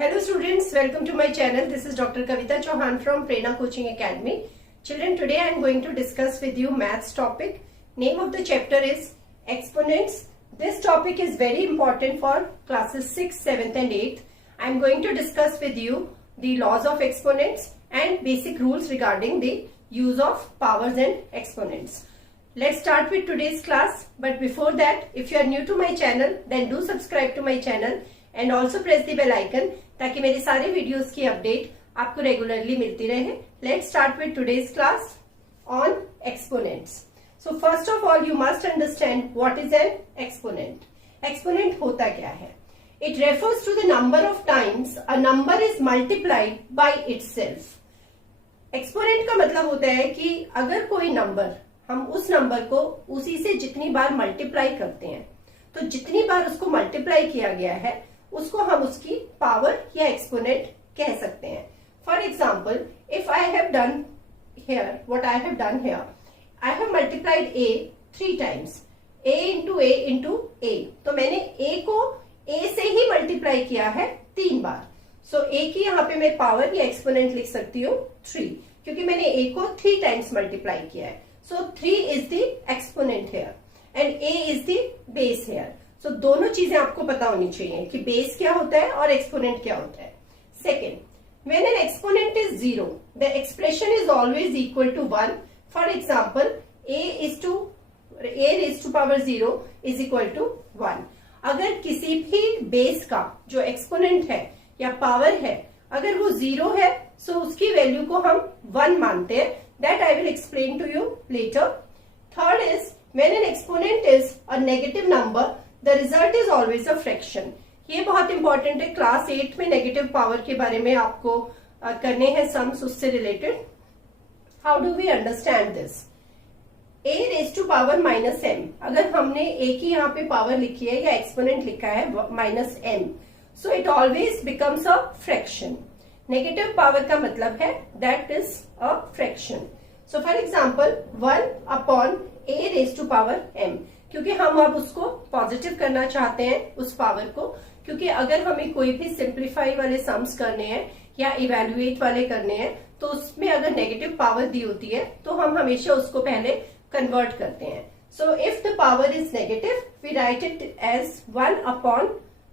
Hello students, welcome to my channel. This is Dr. Kavita Chauhan from Prerna Coaching Academy. Children, today I am going to discuss with you maths topic. Name of the chapter is exponents. This topic is very important for classes 6th, 7th and 8th. I am going to discuss with you the laws of exponents and basic rules regarding the use of powers and exponents. Let's start with today's class. But before that, if you are new to my channel, then do subscribe to my channel and also press the bell icon ताकि मेरे सारे videos की update आपको regularly मिलती रहे. Let's start with today's class on exponents. So first of all you must understand what is an exponent. Exponent होता क्या है? It refers to the number of times a number is multiplied by itself. Exponent का मतलब होता है कि अगर कोई नंबर, हम उस नंबर को उसी से जितनी बार मल्टीप्लाई करते हैं, तो जितनी बार उसको मल्टीप्लाई किया गया है उसको हम उसकी पावर या एक्सपोनेंट कह सकते हैं. For example, if I have done here what I have done here, I have multiplied A 3 times, a into A into A. तो मैंने a को a से ही मल्टीप्लाई किया है 3 बार. सो a की यहाँ पे मैं पावर या एक्सपोनेंट लिख सकती हूँ 3, क्योंकि मैंने a को 3 टाइम्स मल्टीप्लाई किया है. So 3 is the exponent here and a is the base here. So दोनों चीजें आपको पता होनी चाहिए कि बेस क्या होता है और एक्सपोनेंट क्या होता है. Second, when an exponent is 0, the expression is always equal to 1. For example, a raise to power 0 is equal to 1. अगर किसी भी बेस का जो एक्सपोनेंट है या पावर है, अगर वो 0 है, सो उसकी वैल्यू को हम 1 मानते हैं. That I will explain to you later. Third is, when an exponent is a negative number, the result is always a fraction. ये बहुत इंपॉर्टेंट है. क्लास 8 में नेगेटिव पावर के बारे में आपको करने हैं सम्स, उससे related. How do we understand this? a raise to power minus m, अगर हमने a की यहाँ पे पावर लिखी है या एक्सपोनेंट लिखा है minus m, so it always becomes a fraction. Negative power का मतलब है that is a fraction. So for example 1 upon a raise to power m, क्योंकि हम अब उसको पॉजिटिव करना चाहते हैं उस पावर को, क्योंकि अगर हमें कोई भी सिंप्लीफाई वाले सम्स करने हैं या इवेल्युएट वाले करने हैं, तो उसमें अगर नेगेटिव पावर दी होती है तो हम हमेशा उसको पहले कन्वर्ट करते हैं. So if the power is negative, we write it as 1 upon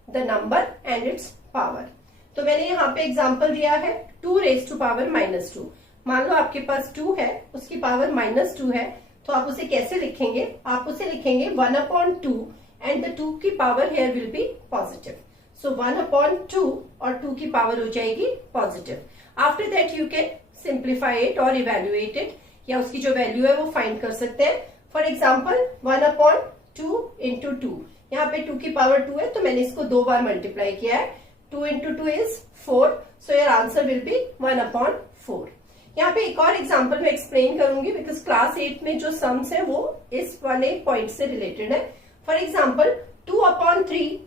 the number and its power. तो मैंने यहाँ पे एग्जाम्पल दिया है 2 रेज़ टू पावर माइनस 2. मान लो आपके पास 2 है, उसकी पावर माइनस 2 है, तो आप उसे कैसे लिखेंगे? आप उसे लिखेंगे 1 अपॉन 2 एंड द 2 की power here will be positive. So 1 upon 2 और 2 की पावर हो जाएगी positive. After that you can simplify it और इवेल्युएट इट, या उसकी जो वैल्यू है वो फाइंड कर सकते हैं. फॉर एग्जाम्पल 1 अपॉन 2 इंटू 2, यहाँ पे 2 की पावर 2 है, तो मैंने इसको 2 बार मल्टीप्लाई किया है. 2 into 2 is 4, so your answer will be 1 upon 4. यहाँ पे एक और एग्जाम्पल मैं एक्सप्लेन करूंगी, बिकॉज क्लास 8 में जो सम्स है वो इस वाले पॉइंट से रिलेटेड है. For example 2 upon 3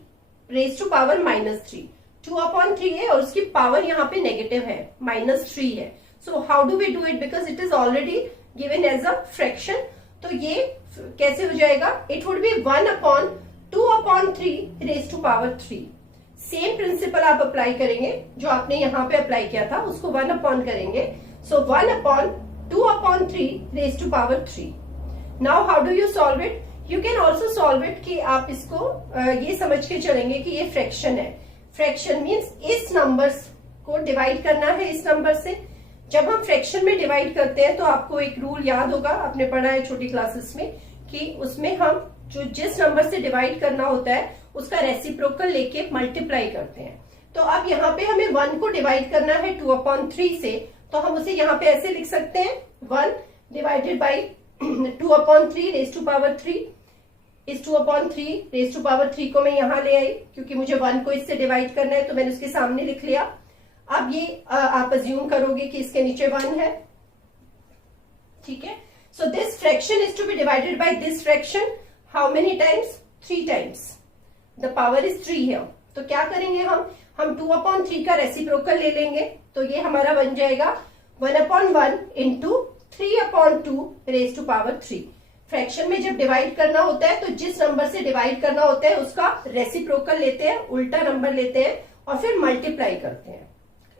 raise to power minus 3. 2 upon 3 है और उसकी पावर यहाँ पे नेगेटिव है, माइनस 3 है. So how do we do it? Because it is already given as a fraction. तो ये कैसे हो जाएगा? It would be 1 upon 2 upon 3 raise to power 3. Same principle आप अप्लाई करेंगे जो आपने यहाँ पे अप्लाई किया था, उसको 1 अपॉन करेंगे. So 1 upon 2 upon 3 raised to power 3. Now how do you solve it? You can also solve it कि आप इसको ये समझ के चलेंगे कि ये फ्रैक्शन है. फ्रैक्शन मीन्स इस नंबर्स को डिवाइड करना है इस नंबर से. जब हम फ्रैक्शन में डिवाइड करते हैं तो आपको एक रूल याद होगा, आपने पढ़ा है छोटी क्लासेस में, कि उसमें हम जो जिस नंबर से डिवाइड करना होता है उसका रेसिप्रोकल लेके मल्टीप्लाई करते हैं. तो अब यहाँ पे हमें 1 को डिवाइड करना है 2 अपॉन 3 से, तो हम उसे यहाँ पे ऐसे लिख सकते हैं 1 divided by 2 upon 3 raise to power 3. इस 2 अपॉन 3 रेज़ टू पावर 3 को मैं यहाँ ले आई, क्योंकि मुझे 1 को इससे डिवाइड करना है, तो मैंने उसके सामने लिख लिया. अब ये आप अज्यूम करोगे कि इसके नीचे 1 है. ठीक है. So this fraction is to be divided by this fraction how many times? 3 times. The power is 3 here. तो क्या करेंगे हम 2 अपॉन 3 का रेसिप्रोकल ले लेंगे, तो ये हमारा बन जाएगा 1 upon 1 into 3 upon 2 raise to power 3. Fraction में जब डिवाइड करना होता है तो जिस नंबर से डिवाइड करना होता है उसका रेसिप्रोकल लेते हैं, उल्टा नंबर लेते हैं, और फिर मल्टीप्लाई करते हैं।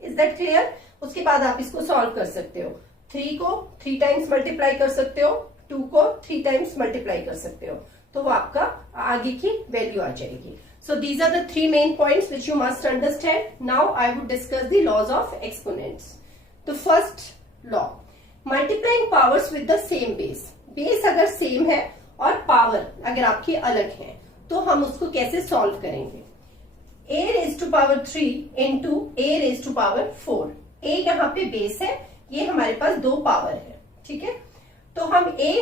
Is that clear? उसके बाद आप इसको सॉल्व कर सकते हो। 3 को 3 टाइम्स मल्टीप्लाई कर सकते हो, 2 को 3 टाइम्स मल्टीप्लाई कर सकते हो, तो वो आपका आगे की वैल्यू आ जाएगी। So these are the 3 main points which you must understand. Now I would discuss the laws of exponents. The first law, multiplying powers with the same base. Base अगर सेम है और पावर अगर आपकी अलग है तो हम उसको कैसे सॉल्व करेंगे? a raised to power 3 into a raised to power 4. a यहाँ पे बेस है, ये हमारे पास 2 पावर है, ठीक है? तो हम a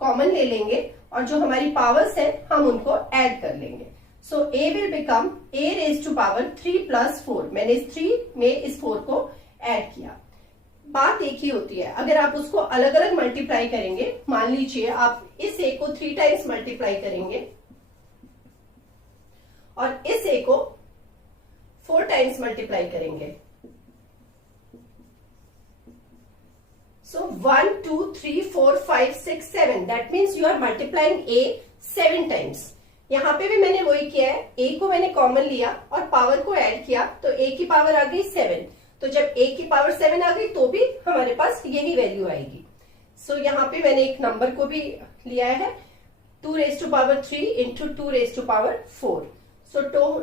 कॉमन ले लेंगे और जो हमारी पावर्स है हम उनको ऐड कर लेंगे। So a will become a raised to power 3 plus 4. मैंने इस 3 में इस 4 को ऐड किया। बात एक ही होती है, अगर आप उसको अलग अलग मल्टीप्लाई करेंगे, मान लीजिए आप इस a को 3 टाइम्स मल्टीप्लाई करेंगे और इस a को 4 टाइम्स मल्टीप्लाई करेंगे। So 1, 2, 3, 4, 5, 6, 7. That means you are multiplying a 7 times. यहाँ पे भी मैंने वही किया है, a को मैंने कॉमन लिया और पावर को ऐड किया तो a की पावर आ गई 7। तो जब a की पावर 7 आ गई तो भी हमारे पास यही वैल्यू आएगी। सो यहाँ पे मैंने एक नंबर को भी लिया है, 2 raised to power 3 into 2 raised to power 4. सो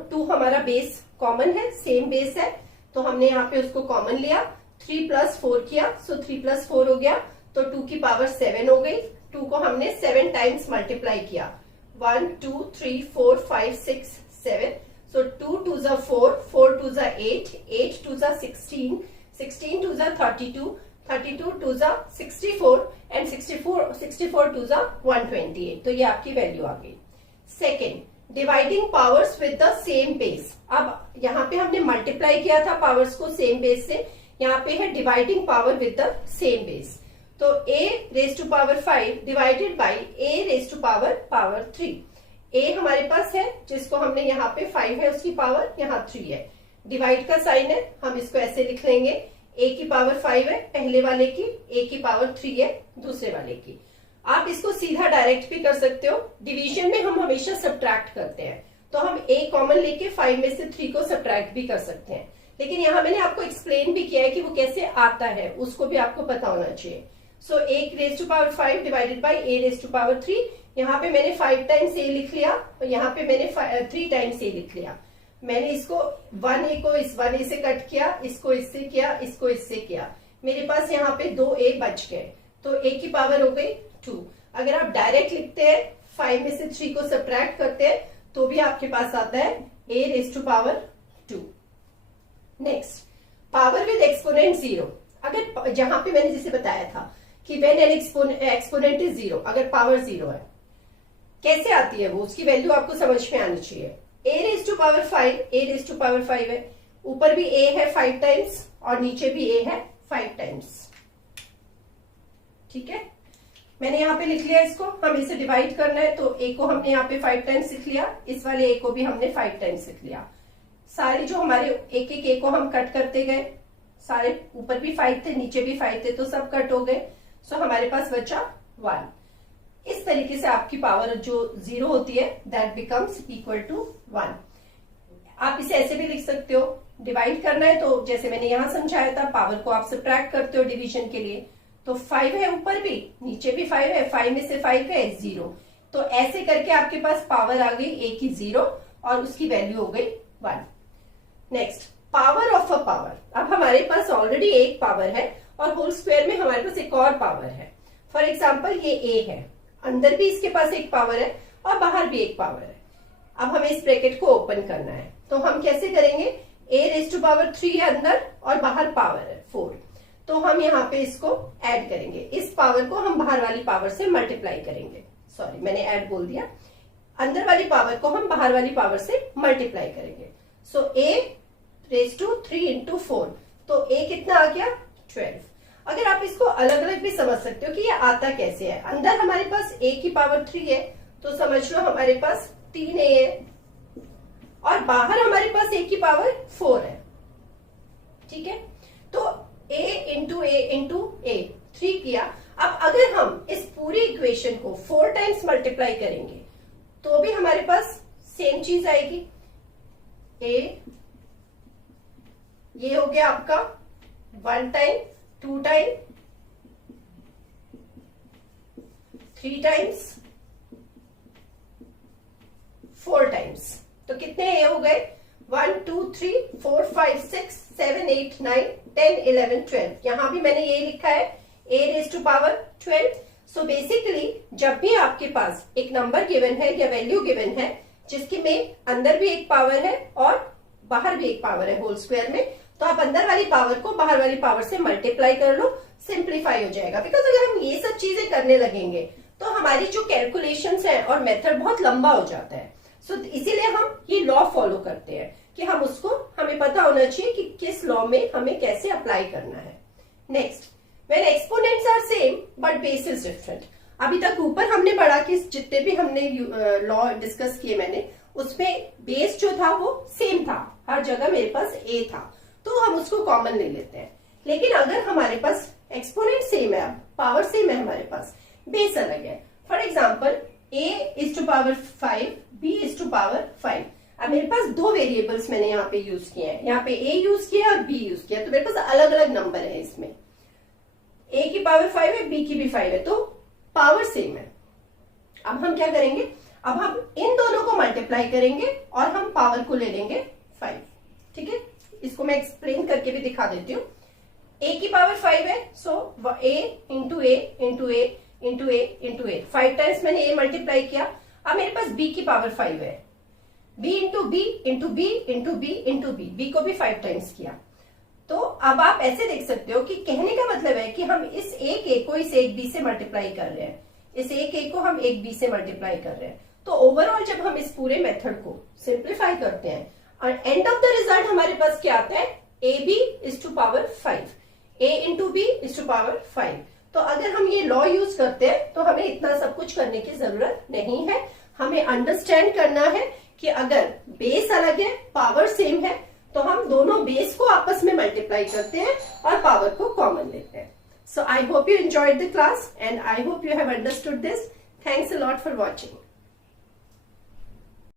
2 हमारा बेस कॉमन है, सेम बेस है, तो हमने यहाँ पे उसको कॉमन लिया, 3 plus 4 किया, सो 3 plus 4 हो गया, तो 2 की पावर 7 हो गई। 2 को हमने 7 टाइम्स मल्टीप्लाई किया, 1, 2, 3, 4, 5, 6, 7. So 2 2s are 4, 4 2s are 8, 8 2s are 16, 16 2s are 32, 32 2s are 64 and 64 2s are 128. तो ये आपकी वैल्यू आ गई। Second, dividing powers with the same base. अब यहाँ पे हमने मल्टीप्लाई किया था पावर्स को सेम बेस से, यहाँ पे है dividing power with the same base. तो a raised to power 5 divided by a raised to power 3। a हमारे पास है जिसको हमने यहाँ पे 5 है उसकी पावर, यहाँ 3 है, डिवाइड का साइन है, हम इसको ऐसे लिख लेंगे, a की पावर 5 है पहले वाले की, a की पावर 3 है दूसरे वाले की। आप इसको सीधा डायरेक्ट भी कर सकते हो, डिवीजन में हम हमेशा सब्ट्रैक्ट करते हैं, तो हम a कॉमन लेके 5 में से 3 को सब्ट्रैक्ट भी कर सकते हैं, लेकिन यहाँ मैंने आपको एक्सप्लेन भी किया है कि वो कैसे आता है, उसको भी आपको पता होना चाहिए। सो a raised to power 5 divided by a raised to power 3। यहाँ पे मैंने 5 टाइम्स a लिख लिया और यहाँ पे मैंने 3 टाइम्स a लिख लिया। मैंने इसको 1a को इस 1a से कट किया, इसको इससे किया, इसको इससे किया, मेरे पास यहाँ पे 2a बच गए, तो a की पावर हो गई 2। अगर आप डायरेक्ट लिखते हैं, 5 में से 3 को सब्ट्रैक्ट करते हैं, तो भी आपके पास आता है a raised to power 2। Next, power with exponent 0। अगर जहां पे मैंने जैसे बताया था कि व्हेन एन एक्सपोनेंट इज 0, अगर पावर 0 है, कैसे आती है वो, उसकी वैल्यू आपको समझ में आनी चाहिए। a raised to power 5, a raised to power 5 है, ऊपर भी a है 5 टाइम्स और नीचे भी a है 5 टाइम्स, ठीक है? मैंने यहाँ पे लिख लिया इसको, हम इसे डिवाइड करना है तो a को हमने यहाँ पे 5 टाइम्स लिख लिया, इस वाले a को भी हमने 5 टाइम्स लिख लिया। सारे जो हमारे एक एक a को हम कट करते गए, सारे ऊपर भी 5 थे नीचे भी 5 थे, तो सब कट हो गए, सो हमारे पास बचा 1। इस तरीके से आपकी पावर जो 0 होती है दैट बिकम्स इक्वल टू 1। आप इसे ऐसे भी लिख सकते हो, डिवाइड करना है तो जैसे मैंने यहां समझाया था, पावर को आप सब्ट्रैक्ट करते हो डिवीजन के लिए, तो 5 है ऊपर भी नीचे भी 5 है, 5 में से 5 है 0, तो ऐसे करके आपके पास पावर आ गई a की 0 और उसकी वैल्यू हो गई 1। Next, power of a power. अब हमारे पास ऑलरेडी एक पावर है और होल स्क्वायर में हमारे पास एक और पावर है। फॉर एग्जाम्पल ये a है, अंदर भी इसके पास एक पावर है और बाहर भी एक पावर है। अब हमें इस ब्रैकेट को ओपन करना है, तो हम कैसे करेंगे, a raised to power 3 है अंदर और बाहर पावर है 4, तो हम यहाँ पे इसको ऐड करेंगे, इस पावर को हम बाहर वाली पावर से मल्टीप्लाई करेंगे, सॉरी मैंने ऐड बोल दिया, अंदर वाली पावर को हम बाहर वाली पावर से मल्टीप्लाई करेंगे। सो a raised to 3 into 4, तो a कितना आ गया 12। अगर आप इसको अलग अलग भी समझ सकते हो कि ये आता कैसे है, अंदर हमारे पास a की पावर 3 है तो समझ लो हमारे पास 3a है और बाहर हमारे पास a की पावर 4 है, ठीक है? तो a into a into a 3 किया। अब अगर हम इस पूरी इक्वेशन को 4 टाइम्स मल्टीप्लाई करेंगे तो भी हमारे पास सेम चीज आएगी, a ये हो गया आपका 1 टाइम, 2 टाइम, 3 टाइम्स, 4 टाइम्स। तो कितने ए हो गए? 1 2 3 4 5 6 7 8 9 10 11 12। यहां भी मैंने ये लिखा है a raise to power 12। So basically जब भी आपके पास एक नंबर गिवन है या वैल्यू गिवन है जिसकी में अंदर भी एक पावर है और बाहर भी एक पावर है होल स्क्वायर में, तो आप अंदर वाली पावर को बाहर वाली पावर से मल्टीप्लाई कर लो, सिंप्लीफाई हो जाएगा। बिकॉज अगर हम ये सब चीजें करने लगेंगे तो हमारी जो कैलकुलेशंस है और मेथड बहुत लंबा हो जाता है। सो इसीलिए हम ये लॉ फॉलो करते हैं कि हम उसको, हमें पता होना चाहिए कि किस लॉ में हमें कैसे अप्लाई करना है। Next, when exponents are same but base is different. अभी तक ऊपर हमने पढ़ा कि जितने भी हमने लॉ डिस्कस किए मैंने, उसमें बेस जो था वो सेम था, हर जगह मेरे पास ए था, तो हम उसको कॉमन ले लेते हैं। लेकिन अगर हमारे पास एक्सपोनेंट सेम है, पावर सेम है, हमारे पास बेस अलग है। For example a is to power 5, b is to power 5। अब मेरे पास दो वेरिएबल्स मैंने यहाँ पे यूज किए हैं, यहाँ पे a यूज किया और b यूज किया, तो मेरे पास अलग अलग नंबर है इसमें। a की पावर 5 है, b की भी 5 है, तो पावर सेम है। अब हम क्या करेंगे? अब हम इन दोनों को मल्टीप्लाई करेंगे और हम पावर को ले लेंगे 5। ठीक है, इसको मैं एक्सप्लेन करके भी दिखा देती हूँ। a की पावर 5 है, सो a into A into A into A into A, 5 times मैंने a मल्टीप्लाई किया। अब मेरे पास b की पावर 5 है, b into b into b into b into b, b को भी 5 टाइम्स किया। तो अब आप ऐसे देख सकते हो कि कहने का मतलब है कि हम इस एक a को इस एक b से मल्टीप्लाई कर रहे हैं, इस एक a को हम एक b से मल्टीप्लाई कर रहे हैं। तो ओवरऑल जब हम इस पूरे मेथड को सिंप्लीफाई करते हैं और एंड ऑफ द रिजल्ट हमारे पास क्या आता है? A b is to power 5, a into b is to power 5। तो अगर हम ये लॉ यूज करते हैं तो हमें इतना सब कुछ करने की जरूरत नहीं है। हमें अंडरस्टैंड करना है कि अगर बेस अलग है, पावर सेम है, तो हम दोनों बेस को आपस में मल्टीप्लाई करते हैं और पावर को कॉमन लेते हैं। So I hope you enjoyed the class and I hope you have understood this. Thanks a lot for watching.